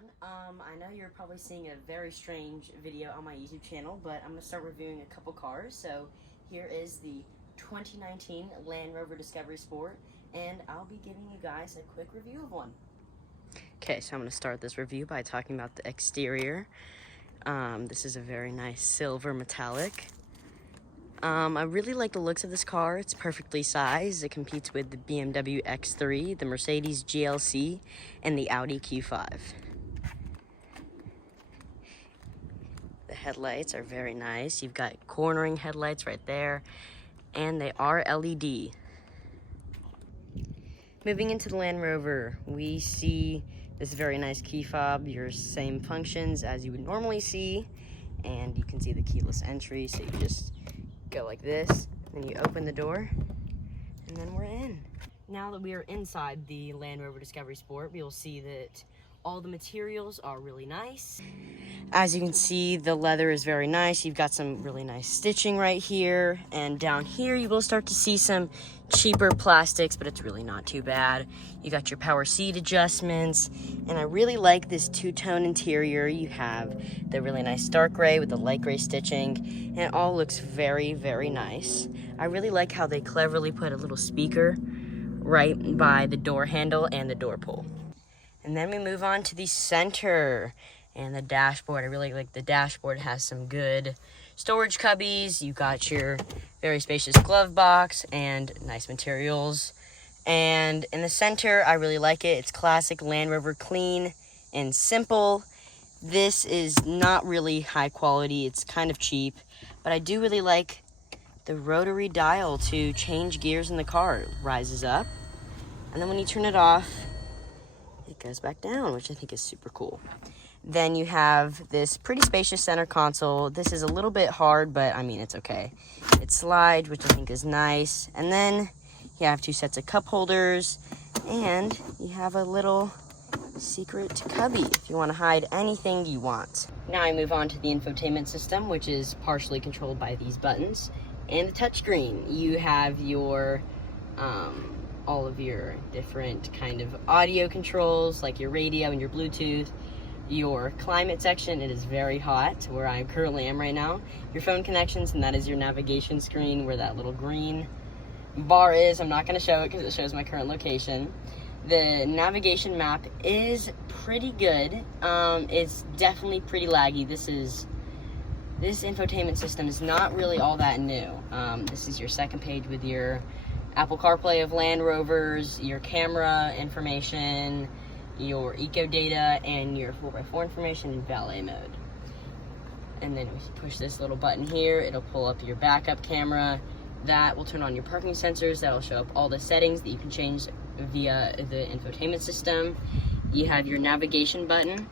everyone. I know you're probably seeing a very strange video on my YouTube channel, but I'm going to start reviewing a couple cars. So here is the 2019 Land Rover Discovery Sport, and I'll be giving you guys a quick review of one. Okay, so I'm going to start this review by talking about the exterior. This is a very nice silver metallic. I really like the looks of this car. It's perfectly sized. It competes with the BMW X3, the Mercedes GLC, and the Audi Q5. The headlights are very nice. You've got cornering headlights right there, and they are LED. Moving into the Land Rover, we see this very nice key fob, your same functions as you would normally see, and you can see the keyless entry, so you just go like this, then you open the door, and then we're in. Now that we are inside the Land Rover Discovery Sport, we will see that all the materials are really nice. As you can see, the leather is very nice. You've got some really nice stitching right here, and down here you will start to see some cheaper plastics, but it's really not too bad. You got your power seat adjustments, and I really like this two-tone interior. You have the really nice dark gray with the light gray stitching, and it all looks very, very nice. I really like how they cleverly put a little speaker right by the door handle and the door pull. And then we move on to the center and the dashboard. I really like the dashboard. It has some good storage cubbies. You got your very spacious glove box and nice materials. And in the center, I really like it. It's classic Land Rover, clean and simple. This is not really high quality. It's kind of cheap, but I do really like the rotary dial to change gears in the car. It rises up, and then when you turn it off, it goes back down, which I think is super cool. Then you have this pretty spacious center console. This is a little bit hard, but I mean, it's okay. It slides, which I think is nice. And then you have two sets of cup holders, and you have a little secret cubby if you want to hide anything you want. Now I move on to the infotainment system, which is partially controlled by these buttons. And the touchscreen, you have your all of your different kind of audio controls, like your radio and your Bluetooth, your climate section. It is very hot where I currently am right now. Your phone connections, and that is your navigation screen where that little green bar is. I'm not going to show it because it shows my current location. The navigation map is pretty good. It's definitely pretty laggy. This infotainment system is not really all that new. This is your second page with your Apple CarPlay of Land Rovers, your camera information, your eco data, and your 4x4 information in valet mode. And then if you push this little button here, it'll pull up your backup camera. That will turn on your parking sensors. That'll show up all the settings that you can change via the infotainment system. You have your navigation button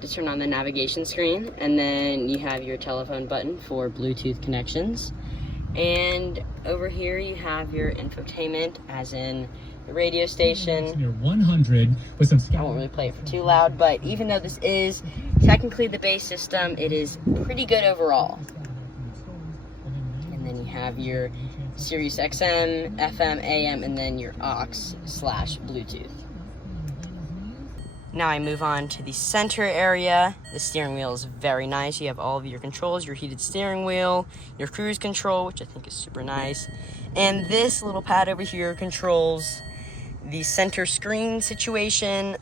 to turn on the navigation screen, and then you have your telephone button for Bluetooth connections. And over here you have your infotainment, as in the radio station. Near 100 with some. I won't really play it for too loud, but even though this is technically the base system, it is pretty good overall. And then you have your Sirius XM, FM, AM, and then your aux/Bluetooth. Now I move on to the center area. The steering wheel is very nice. You have all of your controls, your heated steering wheel, your cruise control, which I think is super nice. And this little pad over here controls the center screen situation.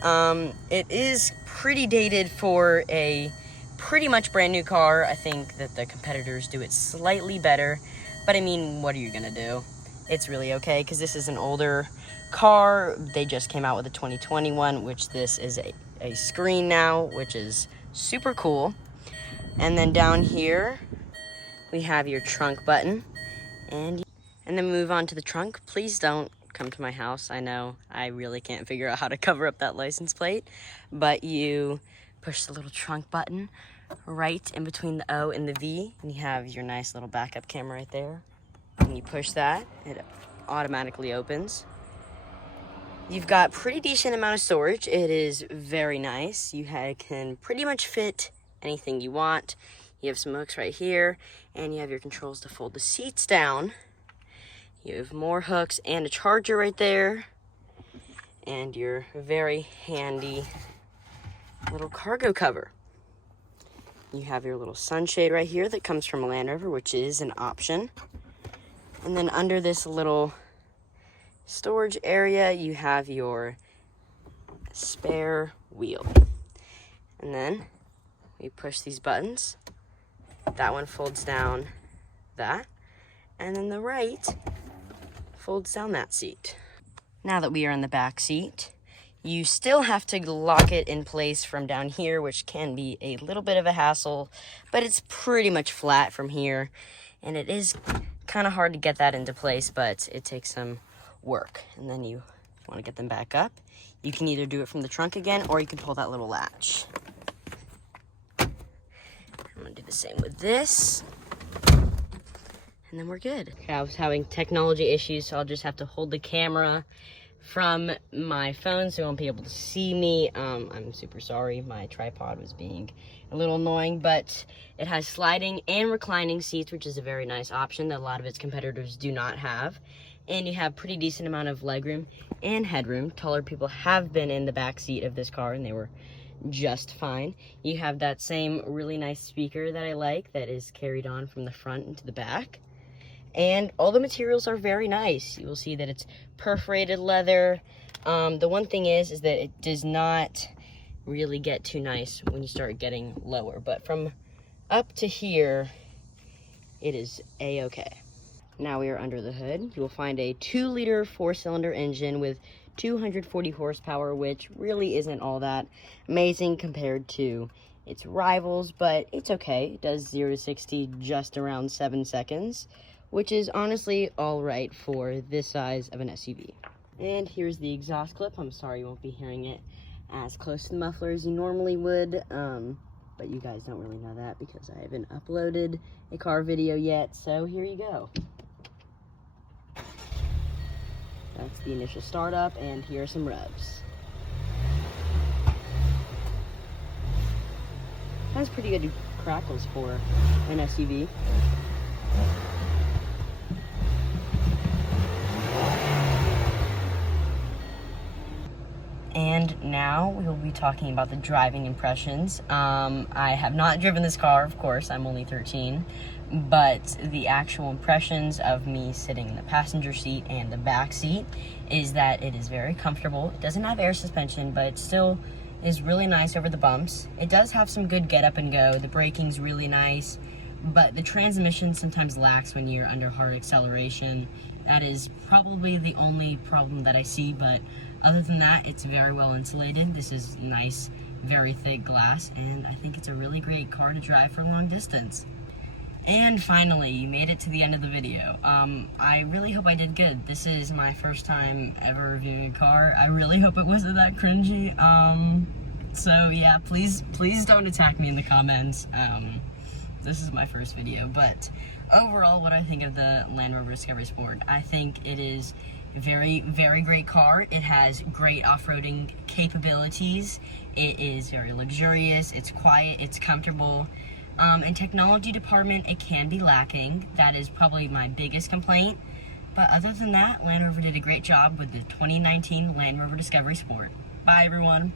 It is pretty dated for a pretty much brand new car. I think that the competitors do it slightly better, but I mean, what are you gonna do? It's really okay, because this is an older car. They just came out with a 2021, which this is a screen now, which is super cool. And then down here we have your trunk button, and then move on to the trunk. Please don't come to my house. I know I really can't figure out how to cover up that license plate, but you push the little trunk button right in between the O and the V, and you have your nice little backup camera right there. And you push that, it automatically opens. You've got pretty decent amount of storage. It is very nice. You can pretty much fit anything you want. You have some hooks right here, and you have your controls to fold the seats down. You have more hooks and a charger right there, and your very handy little cargo cover. You have your little sunshade right here that comes from a Land Rover, which is an option. And then under this little storage area, you have your spare wheel. And then we push these buttons. That one folds down that. And then the right folds down that seat. Now that we are in the back seat, you still have to lock it in place from down here, which can be a little bit of a hassle, but it's pretty much flat from here. And it is kind of hard to get that into place, but it takes some work. And then you want to get them back up. You can either do it from the trunk again, or you can pull that little latch. I'm gonna do the same with this. And then we're good. I was having technology issues, so I'll just have to hold the camera from my phone so you won't be able to see me. I'm super sorry. My tripod was being a little annoying, but it has sliding and reclining seats, which is a very nice option that a lot of its competitors do not have. And you have pretty decent amount of legroom and headroom. Taller people have been in the back seat of this car and they were just fine. You have that same really nice speaker that I like that is carried on from the front into the back. And all the materials are very nice. You will see that it's perforated leather. The one thing is that it does not really get too nice when you start getting lower. But from up to here, it is a-okay. Now we are under the hood. You will find a 2-liter 4-cylinder engine with 240 horsepower, which really isn't all that amazing compared to its rivals, but it's okay. It does 0 to 60 just around 7 seconds, which is honestly all right for this size of an SUV. And here's the exhaust clip. I'm sorry you won't be hearing it as close to the muffler as you normally would, but you guys don't really know that because I haven't uploaded a car video yet, so here you go. That's the initial startup, and here are some revs. That's pretty good crackles for an SUV. And now we will be talking about the driving impressions. I have not driven this car, of course, I'm only 13, but the actual impressions of me sitting in the passenger seat and the back seat is that it is very comfortable. It doesn't have air suspension, but it still is really nice over the bumps. It does have some good get up and go. The braking's really nice, but the transmission sometimes lacks when you're under hard acceleration. That is probably the only problem that I see, but other than that, it's very well insulated. This is nice, very thick glass, and I think it's a really great car to drive for long distance. And finally, you made it to the end of the video. I really hope I did good. This is my first time ever reviewing a car. I really hope it wasn't that cringy. So yeah, please don't attack me in the comments. This is my first video, but overall, what I think of the Land Rover Discovery Sport, I think it is very, very great car. It has great off-roading capabilities. It is very luxurious, it's quiet, it's comfortable. In technology department, it can be lacking. That is probably my biggest complaint. But other than that, Land Rover did a great job with the 2019 Land Rover Discovery Sport. Bye, everyone.